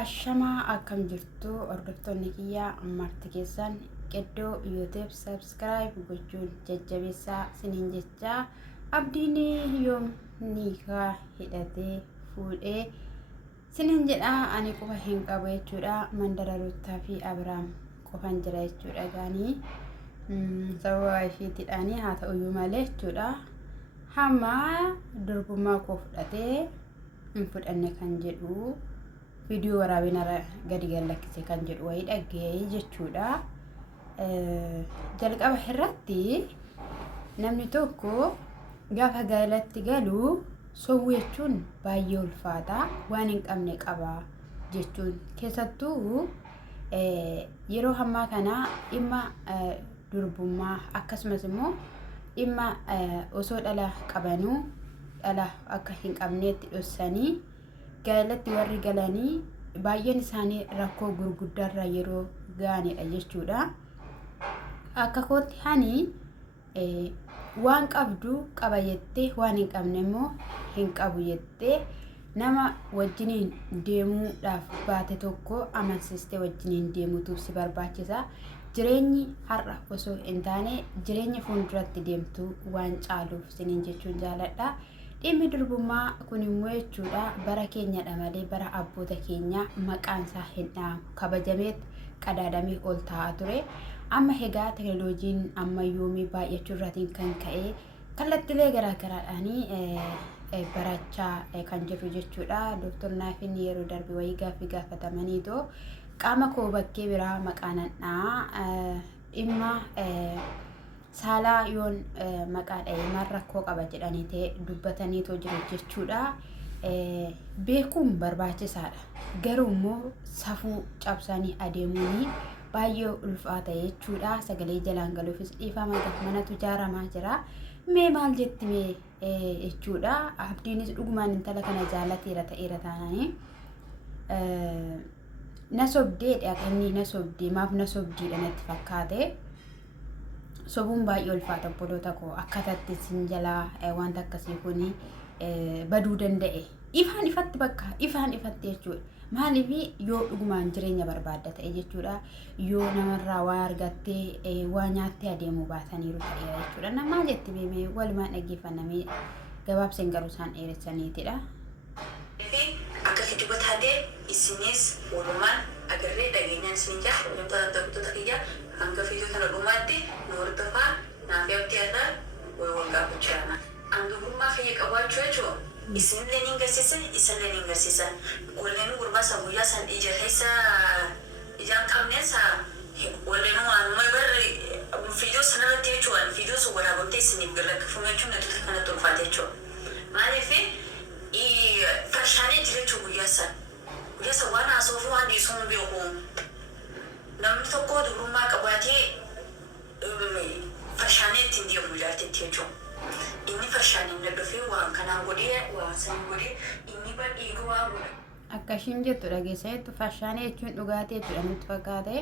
Ashamaa akkam jirtu hordoftoonni kiyyaa marti keessan qeddoo YouTube subscribe gochuun jajjabeessaa siniin jechaa abdiin yoom niikaa hidhatee fuudhee siniin jedhaa ani quba hin qabu jechuudha mandara Ruutaa fi Abiraam qofan jira jechuudha gaanii sababa isheetidhaanii haa ta'uyyuu malee jechuudha hamma durbummaa koo fudhatee hin fudhanne kan jedhu video waraabina gadi gallakkise kan jedhu wayii dhagee jechuudha. Jalqaba irratti namni tokko gaafa gaalatti galu sobuu jechuun baay'ee ulfaata waan hin qabne qaba jechuun keessattuu yeroo hammaa kana dhimma durbummaa akkasumas immoo dhimma osoo dhala qabanuu dhala akka hin qabneetti dhossanii gaalatti warri galanii baay'een isaanii rakkoo gurguddaarra yeroo gaanidha jechuudha. Akka kootti hani waan qabdu qaba jettee waan hin qabne immoo hin qabu jettee nama wajjiniin deemuudhaaf baate tokko amansiistee wajjiniin deemuutu si barbaachisa. Jireenyi har'a osoo hin taane jireenya fuulduratti deemtu waan caaluuf siniin jechuun jaaladha. Dhimmi durbummaa kun immoo jechuudha bara keenyadha malee bara abboota keenya maqaan isaa hin dhaamu kabajameet qadaadamee ol taa'aa ture. Amma egaa teknooloojiin ammayyoomii baay'achuu irraatiin kan ka'e kallattiilee garaagaraadhaanii barachaa kan jiru jechuudha. Dooktor Naafiin yeroo darbe wayii gaaffii gaafatamaniitoo qaama koo bakkee biraa maqaan dhaa dhimma saalaa yoon maqaa dha'imaan rakkoo qaba jedhanii ta'e dubbataniitoo jiru jechuudha. Beekuun barbaachisaadha. Garuu immoo safuu cabsanii adeemuun baay'ee ulfaata jechuudha. Sagalee jalaan galuufis dhiifama manatu ijaaramaa jira. Mee maal jetti mee jechuudha. Abdiinis dhugumaan intala kana jaalateera ta'eera taananii. Na sobdeedha inni na sobdee maaf na sobdiidha natti fakkaate. Sobuun baay'ee ulfaata obboloota koo akkatatti sin jalaa wanta akkasii kuni baduu danda'e. Ifaan ifatti bakka ifaan ifatti jechuudha. Maaliif yoo dhugumaan jireenya barbaadda ta'e jechuudha. Yoo namarraa waa argattee waa nyaattee adeemuu baataniiru ta'eera jechuudha. Namaa jetti beemee walumaan dhaggeeffannamee gabaabseen garuu isaan dheeressaniitidha. Akka dubbatee isinis walumaan agarree dhageenyaan isin jaa wantoota adda ta'e hanga fiidoo kana dhumaatti nu hordofaa naaf yaabdii irraa wal gaafachaa andummaa fayya qabaachuu jechuun isinillee ni garsiisan isinillee ni garsiisan walleen gurbaasa guyyaa san ija keessa ijaan qabneessa walleen waanuma barri fiidoo sanarratti jechuun fiidoo sun waraabamtee isiniif birrakkifamu jechuun natuuta kanatti ulfaate jechuun maaliif farshaanee jirechuu guyyaa san waan haasoofu waan dhiisuun beeku namni tokko dubrummaa qabaatee farshaanee ittiin deemu ilaaltetti jechuun inni farshaaniin dadhufee waan kanaan godhee waan san godhee inni badhiigu waa godha. Akkashiin jettu dhageesseettu farshaanee jechuun dhugaatii jechuudha nutti fakkaate.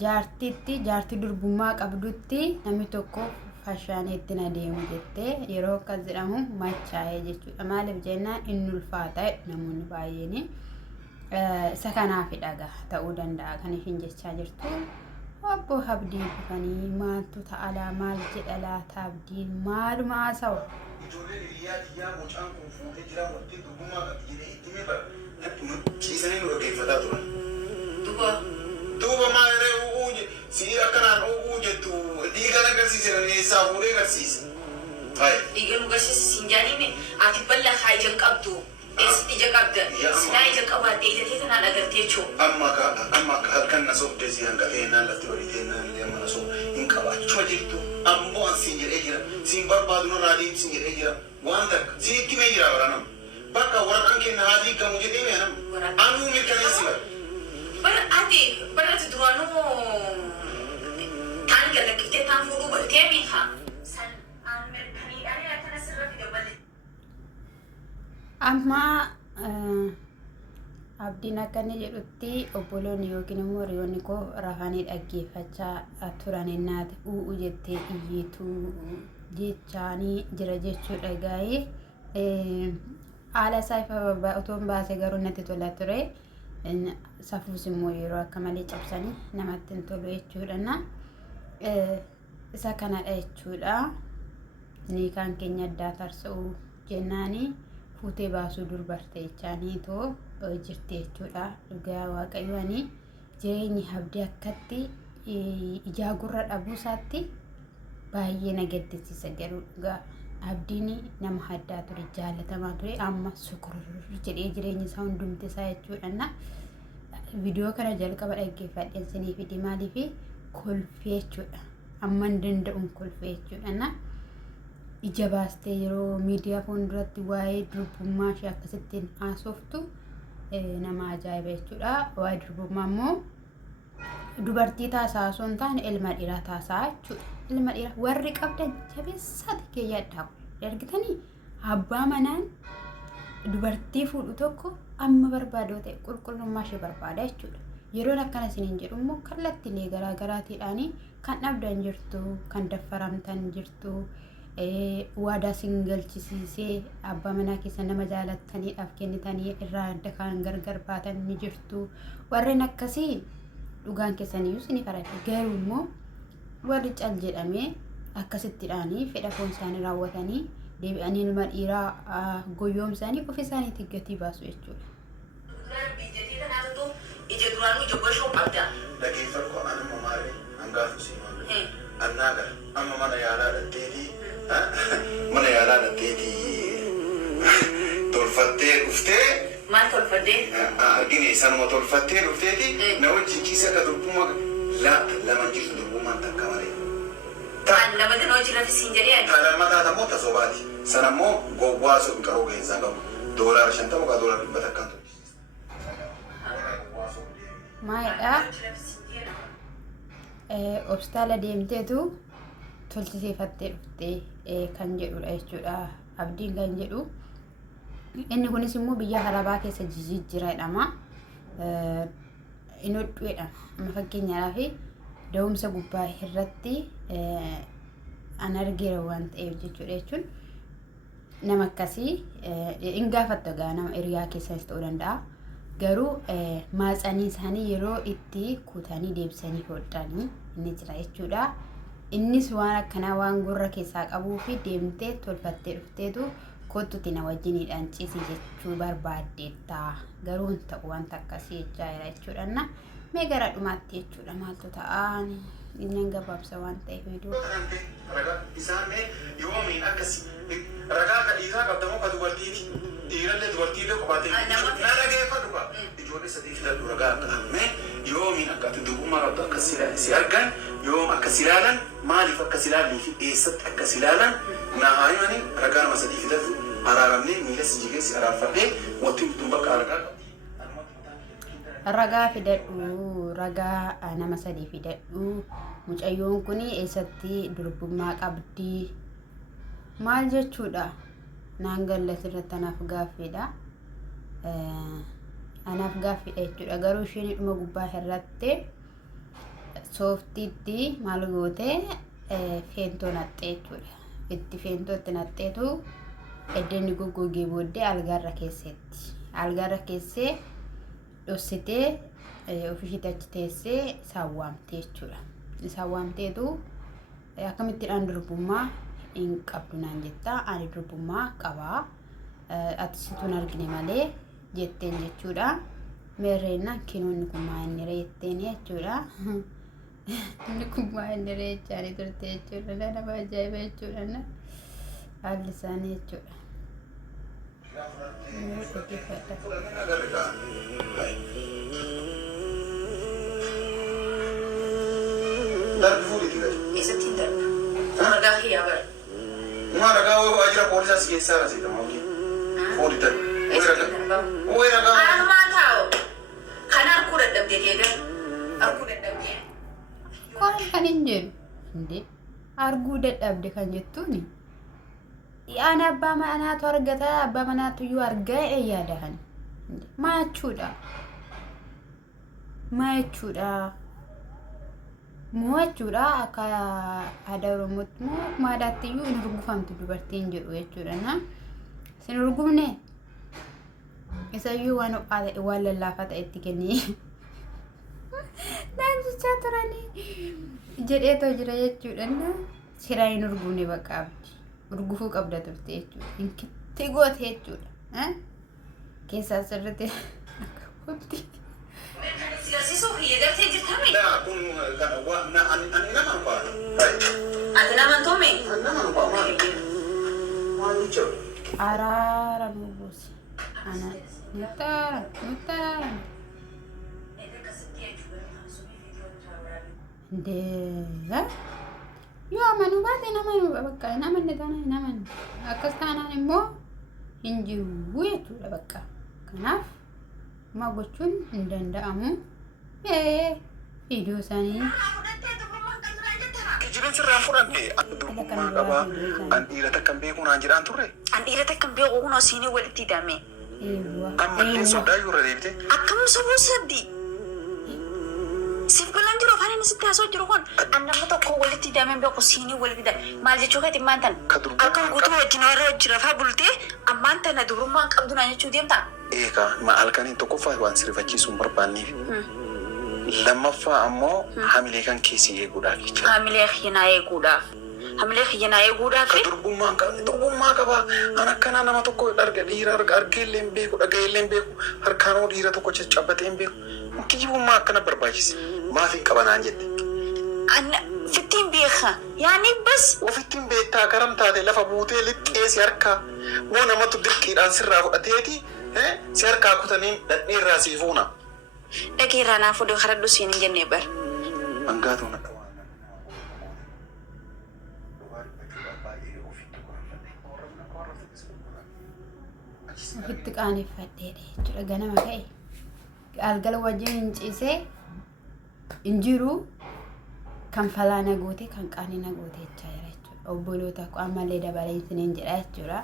Jaartii durbummaa qabdutti namni tokko farshaanee ittiin adeemu jettee yeroo akkas jedhamu machaa'ee jechuudha. Maaliif jennaan inni ulfaata namoonni baay'een. Isa kanaafidha ta'uu danda'a kan ishiin jechaa jirtu. Obbo Abdiin dhufanii maaltu ta'ala maal jedha laata Abdiin maaluma haasawa. Ijoollee hiriyaa mucaan kun fuutee jira wanti durbummaa qabdi jedhee itti mee ciisanii nu dhaggeeffataa turan. Duuba maalirree si'ii akkanaan jettu dhiiga agarsiise eessaa fuudhee agarsiise. Dhiiga nu agarsiise siin jaanime ati bal'aa haa ijaan qabdu. Eesatti ija qabda. Silaa ija qabaatee ijatee kanaan agartee jechuudha. Amma halkan na sobdee si hanqatee naan lafti walii naan illee mana soo hin qabaachuu jirtu. Ammoo an siin jedhee jira. Siin barbaadu nurraa deemsiin jedhee jira. Waan takka siinitti mee jira bara nama. Bakka waraqaan kenna haa diigamu jedhee mee nama. Anuu mirkaneessi bara. Bara ati duraanuu taan gallakiftee taan fuudhuu baltee miihaa. Amma abdiin akkana jedhutti obboloonni yookiin immoo hiriyoonni koo rafanii dhaggeeffachaa turan ennaati u'u jettee iyyiitu jechaanii jira jechuudha gaa'ee haala isaa ifa otoon baasee garuu natti tola ture. Safuus immoo yeroo akka malee cabsanii namatti hin tolu jechuudha. Isa kanadha jechuudha. Ni kan keenya addaa tarsa'u jennaani fuutee baasuu durbarte jechaaniitoo jirti jechuudha. Dhugaa waaqayyooni jireenyi abdii akkatti ijaa gurra dhabuu isaatti baay'ee na gaddisiisa garuu dhugaa abdiin nama addaa ture jaalatamaa ture amma sukurruu jedhee jireenya isaa hundumti isaa jechuudha. Viidiyoo kana jalqaba dhaggeeffadheen sinii fidi maaliif kolfee jechuudha. Amma hin danda'uun kolfee jechuudha. Ija baastee yeroo miidiyaa fuulduratti waa'ee durbummaa ishee akkasittiin haasoftu nama ajaa'iba jechuudha. Waa'ee durbummaa immoo dubartii taasaa osoo hin taane ilma dhiiraa taasaa jechuudha. Ilma dhiiraa warri qabdan jabeessaati keeyyaadhaa argitanii abbaa manaan dubartii fuudhu tokko amma barbaadoo ta'e qulqullummaa ishee barbaada jechuudha. Yeroon akkana isiniin jedhu immoo kallattiilee garaagaraatiidhaan kan dhabdan jirtu, kan daffaramtan jirtu, waadaa sin galchisiisee abbaa manaa keessa nama jaalattaniidhaaf kennitanii irraa adda kan gargar baatan ni jirtu. Warreen akkasii dhugaan keessaniyyuu isinii faradhe garuu immoo warri cal jedhamee akkasittiidhaanii fedha foon isaanii raawwatanii deebi'anii ilma dhiiraa goyoomsanii ofi isaaniitti gatii baasu jechuudha. Ija duraanii ija goshoo qabda. Dhaggeeffadhu anuma maaree hangaafu siima. Annaagar amma mana yaalaa dhaqxeetii tolfattee dhuftee. Maal tolfattee? Argine sanuma tolfattee dhufteeti na wajjin kiisa akka durbummaa lama jirtu durbummaan takka malee. Lama dinoo jira fisiin jedhee ati. Kana mataa tammoo tasobaati. Sana immoo gowwaa sun qaroo keessaa qabu. Doolaara 50 ka doolaara 100 takkaan ture. Maayidhaa obstaala deemteetu tolchisiifattee dhuftee kan jedhudha jechuudha. Abdiin kan jedhu. Inni kunis immoo biyya Arabaa keessa jijjiirraa jedhama. Inni hodhuudha. Amma fakkeenyaaf da'umsa gubbaa irratti an argeera waan ta'eef jechuudha jechuun nama akkasii hin gaafattu egaa nama hiriyaa keessanis ta'uu danda'a. Garuu maatsanii isaanii yeroo itti kutanii deebisanii hodhanii inni jira jechuudha. Innis waan akkanaa waan gurra keessaa qabuu fi deemtee tolfattee dhufteetu kottuutti na wajjiniidhaan ciisi jechuu barbaaddeetta. Garuu hin ta'u wanta akkasii jechaa jira jechuudha. Mee gara dhumaatti jechuudha maaltu ta'an inni gabaabsa waan ta'eef viidiyoo. Isaan yoomiin akkasii ragaa ka dhiiraa qabdamoo ka dubartiiti. Dhiirallee dubartiillee kophaatee na dhageeffadhu ka ijoollee sadii filadhu ragaa akka yoomiin akka ati durbummaa qabdu akka si argan yoom akka si ilaalan maaliif akka si ilaallii fi eessatti akka si ilaalan na haayimanii ragaa nama sadii fidatu araaramnee miila si jigee si araarfadhee wanti bittuun bakka ragaa ragaa fidadhu ragaa nama sadii fidadhu mucayyoon kun eessatti durbummaa qabdi maal jechuudha. Naan gallas irratti anaaf gaaffiidha. Anaaf gaaffiidha jechuudha. Garuu isheen dhuma gubbaa irratti sooftiitti maal goote feentoo naxxee jechuudha. Itti feentootti naxxeetu eddenni goggogee booddee algaarra keesseetti. Algaarra keessee dhossitee ofishiitti achi teessee isaan waamtee jechuudha. Isaan waamteetu akkamittiidhaan durbummaa in qabdu naan jetta ani durbummaa qabaa ati situn argine malee jetteen jechuudha. Meerreena kinoonni kun maa inni reetteen jechuudha. Inni kun maa inni reechaanii turte jechuudha. Nama ajaa'iba jechuudha. Haalli isaanii jechuudha. Darbi fuudhiti gadi. Eessatti hin darba? Ragaa hiyyaa bara. Uma ragaa waajjira poolisaa si keessaa kasi dama ogi. Fuudhi darbi. Eessatti hin darba? Uwe ragaa. Anumaa taa'u. Kan harkuu dadhabdee deebi'a. Harkuu dadhabdee. Waan kan hin jedhu. Inde arguu dadhabde kan jettuuni. Ana abbaa manaatu argata abbaa manaatu iyyuu argaa yaadahan. Maa jechuudha. Maa jechuudha. Mo'achuudha akka aadaa Oromootti moo maadaatti iyyuu hin urgufamtu dubartiin jedhu jechuudha. Sin urgufne Isayyuu waan lallaafaa ta'etti kennee naancichaa turanii jedheetoo jira jechuudha. Siraa hin urguune bakka abdi urgufuu qabda turte jechuudha. Hinkitti goote jechuudha. Keessaa sirriitti hundi. Sigarsiisuu kiyya gartee jirtame. Kun ani nama baadhu. Ati nama toome. Nama baadhu. Maal jechuudha? Araara nuubuusi. Ana nuttaara. Ndee yoo amanuu baate nama bakka namanne taanaan namanne akkas taanaan immoo hin jiru jechuudha bakka. Kanaaf ma gochuun hin danda'amu. Viidiyoo isaanii Jireenya irraa fudhanne durummaa qaba. An dhiira takkan beeku naan jedhaan turre. An dhiira takkan beeku kunoo siinii walitti hidhame. Ammallee sodaa yoo irra deebite. Akkam sobuu saddi. Siif galaan jiru afaan inni sitti haasoo jiru kun an nama tokko walitti hidhamee beeku siinii walitti hidhame. Maal jechuu kati maan tan? Halkan guutuu wajjin warra wajjin rafaa bultee ammaan tana durummaa qabdu naan jechuu deemta. Eegaa ma halkaniin tokkoffaa waan sirrifachiisuu hin barbaanneef. Lammaffaa ammoo hamilee kan keessi eeguudhaaf jechuudha. Hamilee xiyyanaa eeguudhaaf. Hamilee xiyyanaa eeguudhaaf. Durummaa qaba. An akkanaa nama tokko dhiira argeellee hin beeku dhagayeellee hin beeku harkaanoo dhiira tokko cabbatee hin beeku. Kijibummaa akkana barbaachise. Maafiin qabanaan jette. An fittiin beeka. Yaani bas. Ofittiin beektaa karam taate lafa buutee lixxee si harkaa. Moo namatu dirqiidhaan sirraa fudhateeti. Si harkaa kutaniin dhadhee irraa sii fuuna. Dhageerraa naaf oduu karadhu siin hin jennee bar. Angaatu na ofitti qaaneffadheedha jechuudha. Ganama ka'e galgala wajjin hin ciisee hin jiru kan falaa na goote kan qaanii na goote jechaa jira jechuudha. Obboloota ammallee dabalee isiniin jedha jechuudha.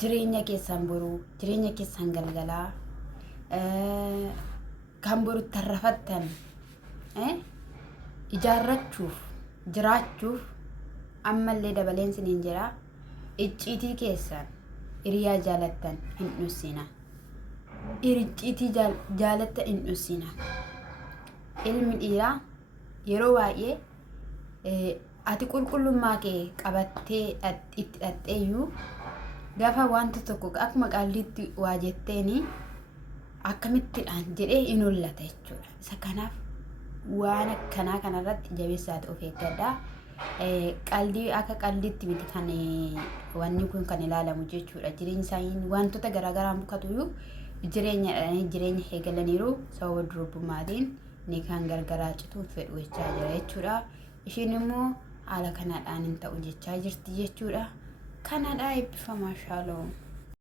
Jireenya keessan boruu jireenya keessan galgalaa kan boru tarrafattan ijaarrachuuf jiraachuuf ammallee dabaleen isiniin jedha. Icciitii keessan hiriyaa jaalattan hin dhussina. Icciitii jaalattan hin dhussina. Ilmi dhiiraa yeroo baay'ee ati qulqullummaa kee qabattee itti dhadheeyyuu gaafa wanta tokko akkuma qaalliitti waa jetteeni akkamittidhaan jedhee hin hollata jechuudha. Isa kanaaf waan akkanaa kanarratti jabeessaati of eeggadhaa. Qalbii akka qalbiitti miti kan wanni kun kan ilaalamu jechuudha. Jireenya isaanii wantoota garaagaraa mukatuyyuu jireenya eegalaniiru sababa durubbumaatiin ni kan gargaraa cituuf fedhu jechaa jira jechuudha. Ishiin immoo haala kanaadhaan hin ta'u jechaa jirti jechuudha. Kanaadhaa eebbifamaa shaaloo.